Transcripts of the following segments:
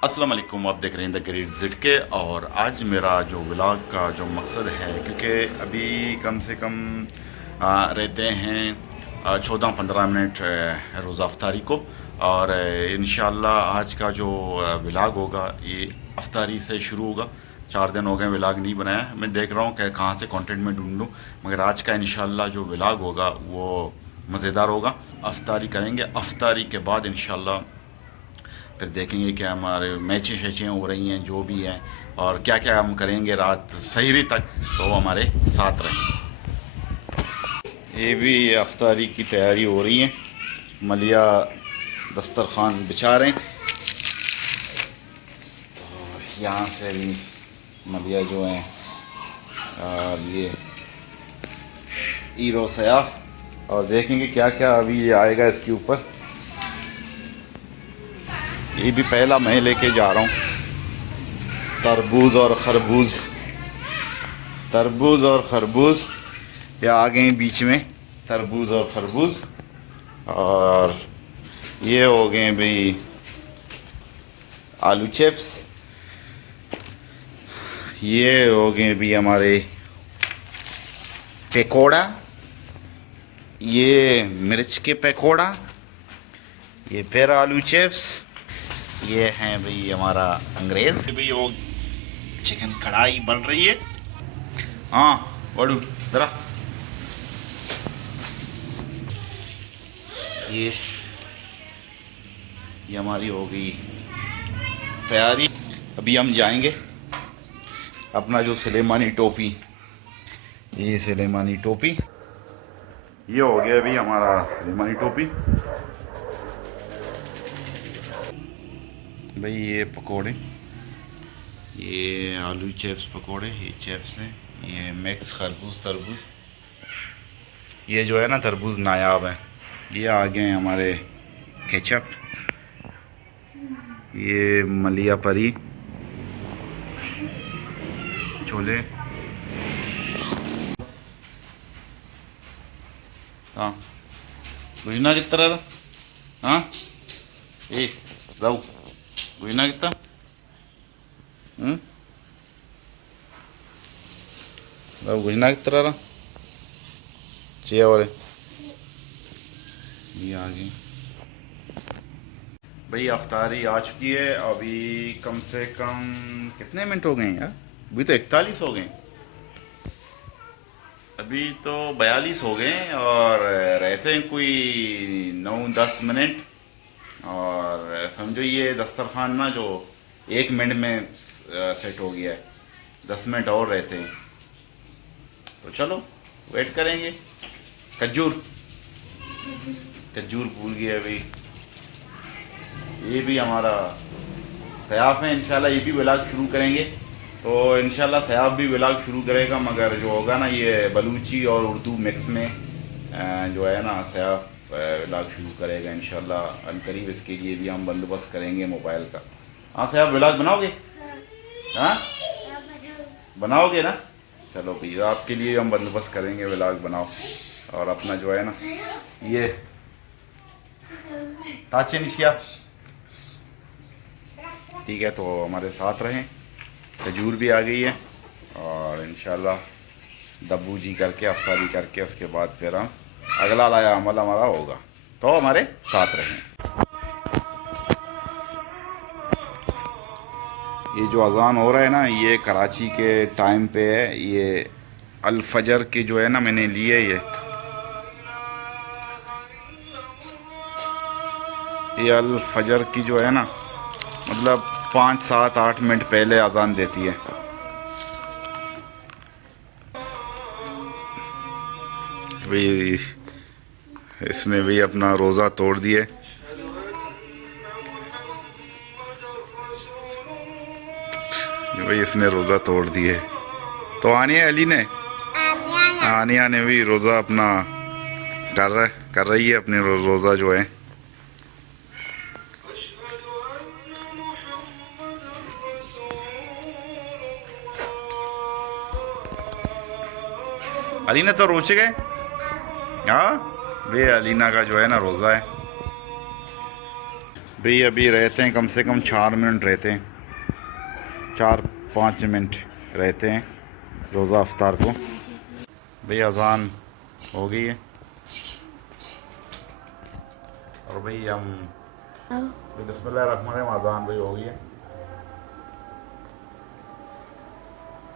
अस्सलाम वालेकुम। आप देख रहे हैं द ग्रेट जिड के। और आज मेरा जो व्लॉग का जो मकसद है, क्योंकि अभी कम से कम रहते हैं 14-15 मिनट रोज़ा अफ्तारी को। और इंशाल्लाह आज का जो व्लॉग होगा ये अफ्तारी से शुरू होगा। 4 दिन हो गए व्लॉग नहीं बनाया। मैं देख रहा हूँ कि कहाँ से कंटेंट में ढूंढ लूँ, मगर आज का इंशाल्लाह जो व्लॉग होगा वो मज़ेदार होगा। अफ्तारी करेंगे, अफ्तारी के बाद इंशाल्लाह फिर देखेंगे क्या हमारे मैचें शैचें हो रही हैं जो भी हैं, और क्या क्या हम करेंगे रात सहरी तक। तो हमारे साथ रहें। ये भी अफ्तारी की तैयारी हो रही है। मलिया दस्तरखान बिछा रहे हैं। तो यहाँ से भी मलिया जो हैं, और ये ईरो सयाफ, और देखेंगे क्या क्या अभी आएगा इसके ऊपर। ये भी पहला मैं लेके जा रहा हूँ, तरबूज और खरबूज। तरबूज और खरबूज ये आ गए बीच में, तरबूज और खरबूज। और ये हो गए भाई आलू चिप्स। ये हो गए भी हमारे पकौड़ा, ये मिर्च के पकौड़ा, ये फिर आलू चिप्स। ये हैं भाई हमारा अंग्रेज। भाई वो चिकन कढ़ाई बन रही है। हाँ बड़ू जरा, ये हमारी हो गई तैयारी। अभी हम जाएंगे अपना जो सुलेमानी टोपी, ये सुलेमानी टोपी, ये हो गया अभी हमारा सुलेमानी टोपी। भाई ये पकोड़े, ये आलू चिप्स पकोड़े, ये चिप्स हैं। ये मिक्स खरबूज तरबूज, ये जो है ना तरबूज नायाब है। ये आ गए हैं हमारे केचप, ये मलिया परी छोले। हाँ बुझना कितना रहा। हाँ ए जाऊ बुझना कितना। जाऊ बुझना कितना रहा चाहिए। और ये आ गई भाई, अफ्तारी आ चुकी है। अभी कम से कम कितने मिनट हो गए हैं यार, अभी तो 41 हो गए। अभी तो 42 हो गए हैं, और रहते हैं कोई 9-10 मिनट। और समझो ये दस्तरखान ना जो 1 मिनट में सेट हो गया है। 10 मिनट और रहते हैं, तो चलो वेट करेंगे। खजूर खजूर भूल गया अभी। ये भी हमारा सयाफ है। इंशाल्लाह ये भी व्लॉग शुरू करेंगे, तो इंशाल्लाह सयाफ भी व्लॉग शुरू करेगा, मगर जो होगा ना ये बलूची और उर्दू मिक्स में जो है ना सयाफ व्लॉग शुरू करेगा इंशाल्लाह अनकरीब। इसके लिए भी हम बंदोबस्त करेंगे मोबाइल का। हाँ सयाफ व्लॉग बनाओगे? हाँ बनाओगे ना? चलो भैया आपके लिए हम बंदोबस्त करेंगे, व्लॉग बनाओ। और अपना जो है ना ये ताचे निशिया, ठीक है, तो हमारे साथ रहें। खजूर भी आ गई है, और इंशाल्लाह दब्बू जी करके अफ्तारी करके उसके बाद फिर हम अगला लाया अमल हमारा होगा। तो हमारे साथ रहें। ये जो अज़ान हो रहा है ना, ये कराची के टाइम पे है। ये अल फजर के जो है ना मैंने लिए ये अल फजर की जो है ना, मतलब 5-7-8 मिनट पहले अजान देती है। भाई इसने भी अपना रोज़ा तोड़ दिए। भाई इसने रोज़ा तोड़ दिए। तो आनिया अली ने, आनिया ने भी रोज़ा अपना कर रही है अपने रोज़ा जो है। अलीना तो रोचे गए। हाँ वे अलीना का जो है ना रोज़ा है। भाई अभी रहते हैं कम से कम 4 मिनट रहते हैं, 4-5 मिनट रहते हैं रोज़ा अफ्तार को। भाई अज़ान हो गई है और भाई हम बिस्मिल्लाहिर्रहमानिर्रहीम अज़ान भाई हो गई है।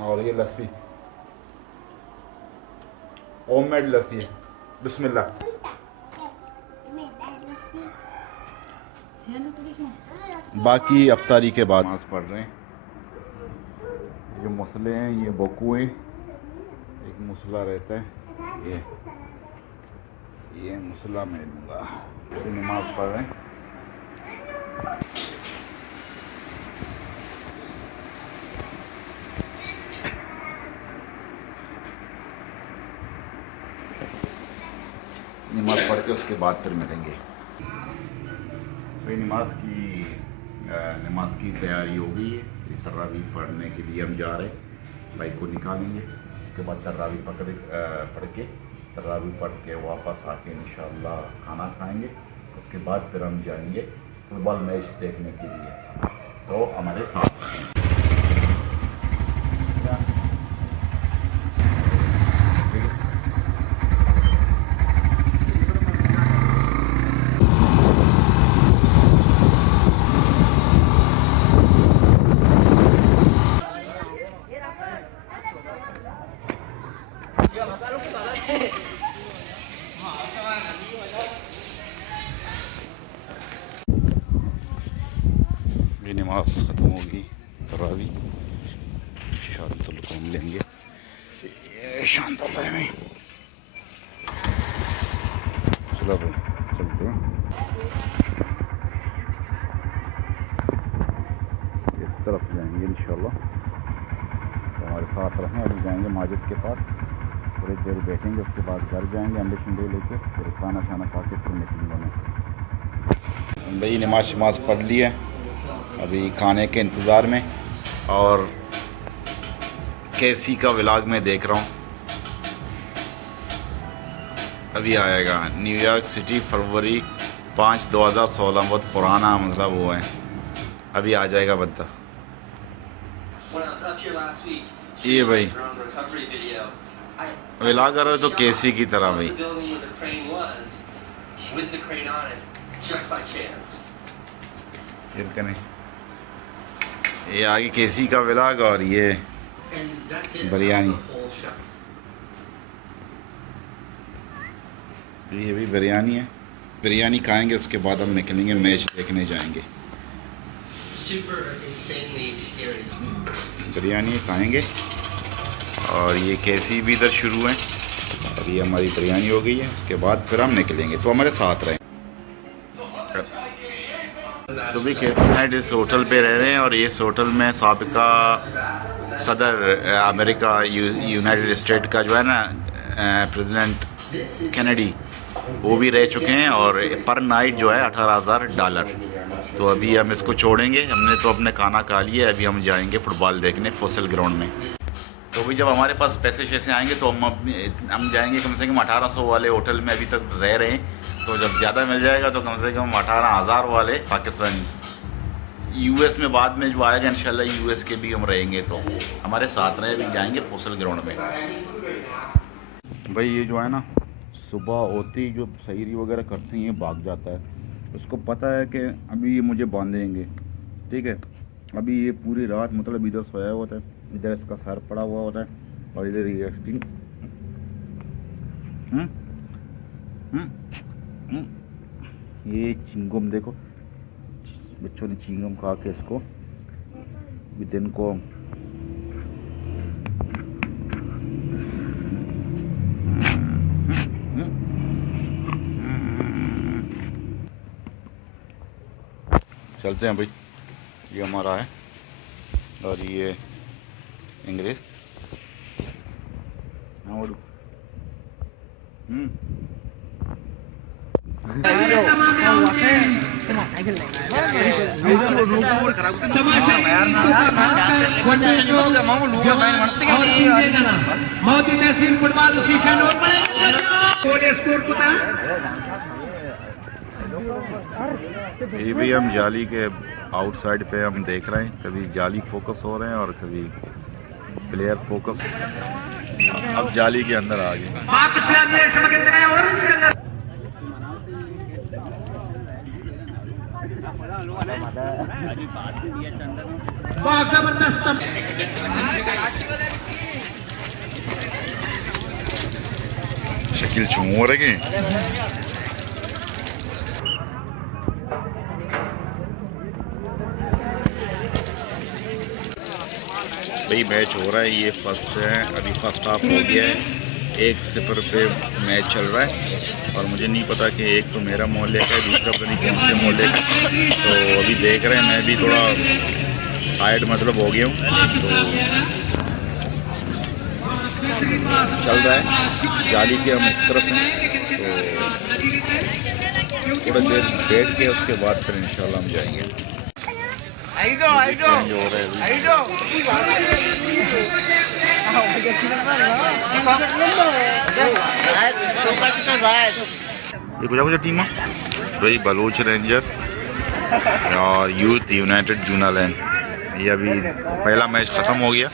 और ये लस्सी होममेड लस्सी है। बिस्मिल्लाह। बाकी अफ्तारी के बाद नमाज़ पढ़ रहे हैं। ये मसले हैं, ये बकुए, एक मसला रहता है, ये मसला मैं लूँगा। नमाज़ पढ़ रहे हैं। नमाज़ पढ़ के उसके बाद फिर मिलेंगे। नमाज की तैयारी हो गई है। तरावी पढ़ने के लिए हम जा रहे हैं, बाइक को निकालेंगे, उसके बाद तरावी पढ़ के तरावी पढ़ के वापस आके इंशाअल्लाह खाना खाएंगे। उसके बाद फिर हम जाएंगे फुटबॉल मैच देखने के लिए, तो हमारे साथ रहें। नमाज ख़त्म होगी, तरावी शांतुल घूम लेंगे। ये शांतुल में चलो चलते हैं, इस तरफ जाएंगे इंशाल्लाह। तो हमारे साथ रहें। अभी जाएंगे माजिद के पास, थोड़ी देर बैठेंगे, उसके बाद घर जाएंगे अंडे शंडे लेके, फिर खाना शाना खा के फिर निकलेंगे मैं। भाई नमाज पढ़ ली है, अभी खाने के इंतज़ार में। और कैसी का व्लॉग में देख रहा हूँ, अभी आएगा। न्यूयॉर्क सिटी फरवरी 5, 2016, बहुत पुराना मतलब वो है, अभी आ जाएगा बंदा। ये भाई व्लॉग कर रहे हो तो कैसी की तरह भाई। ये आगे केसी का व्लॉग और ये बिरयानी, ये भी बिरयानी है। बिरयानी खाएंगे, उसके बाद हम निकलेंगे, मैच देखने जाएंगे। बिरयानी खाएंगे और ये केसी भी इधर शुरू है। अभी हमारी बिरयानी हो गई है, उसके बाद फिर हम निकलेंगे, तो हमारे साथ रहें। तो भी कैफे नाइट इस होटल पे रह रहे हैं, और इस होटल में साबिका सदर अमेरिका यूनाइटेड स्टेट का जो है ना प्रेसिडेंट कैनेडी, वो भी रह चुके हैं। और पर नाइट जो है $18,000। तो अभी हम इसको छोड़ेंगे, हमने तो अपने खाना खा लिया, अभी हम जाएंगे फुटबॉल देखने फुसल ग्राउंड में। तो अभी जब हमारे पास पैसे शैसे आएंगे तो हम जाएंगे कम से कम 1800 वाले होटल में अभी तक रह रहे हैं। तो जब ज़्यादा मिल जाएगा तो कम से कम 18,000 वाले पाकिस्तानी यूएस में बाद में जो आएगा इंशाल्लाह यूएस के भी हम रहेंगे। तो हमारे साथ रहे, अभी जाएंगे फुसल ग्राउंड में। भाई ये जो है ना सुबह होती ही जो सैरी वगैरह करते हैं ये भाग जाता है, उसको पता है कि अभी ये मुझे बांधेंगे, ठीक है। अभी ये पूरी रात मतलब इधर सोया हुआ होता है, इधर इसका सर पड़ा हुआ होता है और इधर रिएक्टिंग। ये चिंगम देखो, बच्चों ने चिंगम खा के इसको दिन को चलते हैं भाई। ये हमारा है और ये इंग्लिश ये भी हम जाली के आउटसाइड पे हम देख रहे हैं, कभी जाली फोकस हो रहे हैं और कभी प्लेयर फोकस। अब जाली के अंदर आ गए। शकील छू रहे भाई मैच हो रहा है, ये फर्स्ट है, अभी फर्स्ट हाफ हो गया है, 1-0 पे मैच चल रहा है। और मुझे नहीं पता कि एक तो मेरा मोहल्ले का है, दूसरा पता नहीं कौन से मोहल्ले का। तो अभी देख रहे हैं, मैं भी थोड़ा टायर्ड मतलब हो गया हूँ, तो चल रहा है। जाली के हम इस तरफ हैं, तो थोड़ा देर बैठ के उसके बाद फिर इंशाल्लाह हम जाएंगे। चेंज हो रहा है ये कुछ टीम भाई, बलूच रेंजर और यूथ यूनाइटेड जूनालैंड। ये अभी पहला मैच ख़त्म हो गया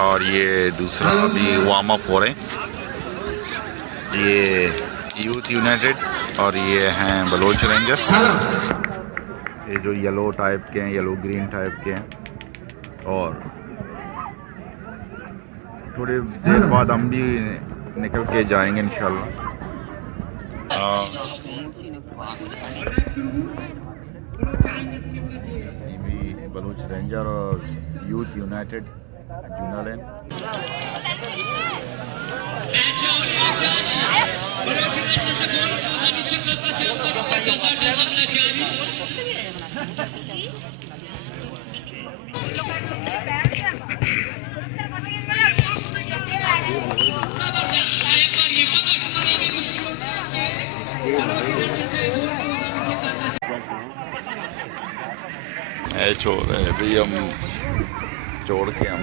और ये दूसरा अभी वार्म अप हो रहे हैं। ये यूथ यूनाइटेड और ये हैं बलूच रेंजर। ये जो येलो टाइप के हैं, येलो ग्रीन टाइप के हैं। और थोड़ी देर बाद हम भी निकल के जाएंगे इंशाल्लाह। ये भी बलूच रेंजर और यूथ यूनाइटेड जूनालैंड। छोड़ रहे हैं भाई, हम छोड़ के हम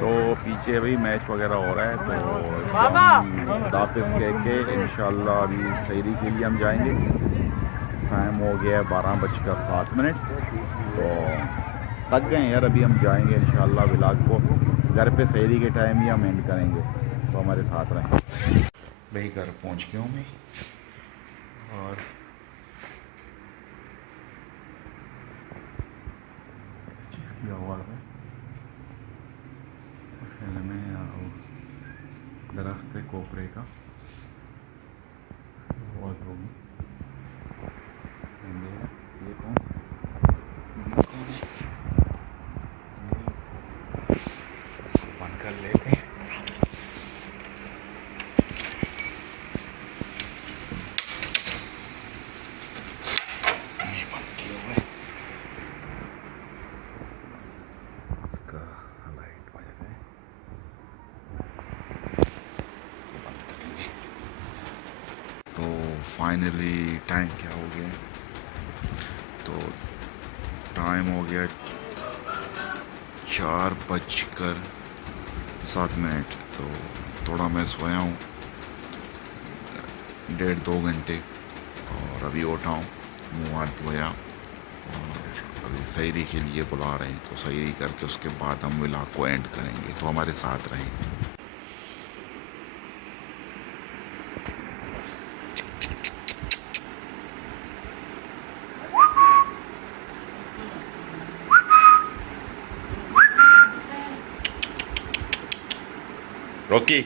तो पीछे अभी मैच वगैरह हो रहा है, तो वापस कह के इंशाल्लाह अभी सहरी के लिए हम जाएंगे। टाइम हो गया है 12:07। तो थक गए यार, अभी हम जाएंगे इंशाल्लाह। व्लॉग को घर पे सहरी के टाइम ही हम एंड करेंगे, तो हमारे साथ रहें भाई। घर पहुंच गया हूँ मैं और इस चीज़ की आवाज़ है, दरख्त है कोपरे का, आवाज़ होगी। ये कौन है? इसको बंद कर लेते हैं। फाइनली टाइम क्या हो गया, तो टाइम हो गया 4:07। तो थोड़ा मैं सोया हूँ 1.5-2 घंटे और अभी उठा हूँ, मुँह हाथ धोया और अभी सहरी के लिए बुला रहे हैं। तो सहरी करके उसके बाद हम व्लॉग को एंड करेंगे, तो हमारे साथ रहें। रॉकी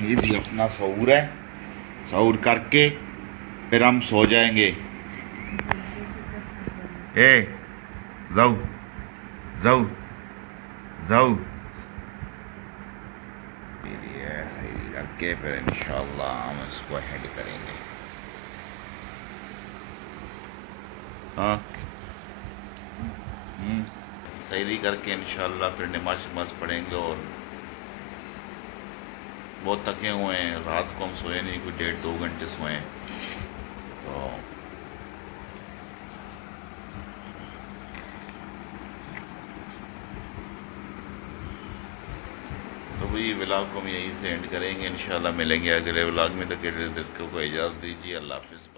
ये भी अपना सहूर है, सहूर करके फिर हम सो जाएंगे। जाओ जाओ जाओ, सही करके फिर इंशाल्लाह हम इसको हेड करेंगे। हाँ सहरी करके इंशाल्लाह फिर नमाज पढ़ेंगे। और बहुत थके हुए हैं, रात को हम सोए नहीं, कोई 1.5-2 घंटे सोए हैं। तो जी व्लॉग को हम यहीं से एंड करेंगे, इंशाल्लाह मिलेंगे अगले व्लॉग में। तो को इजाज़त दीजिए, अल्लाह हाफ़िज़।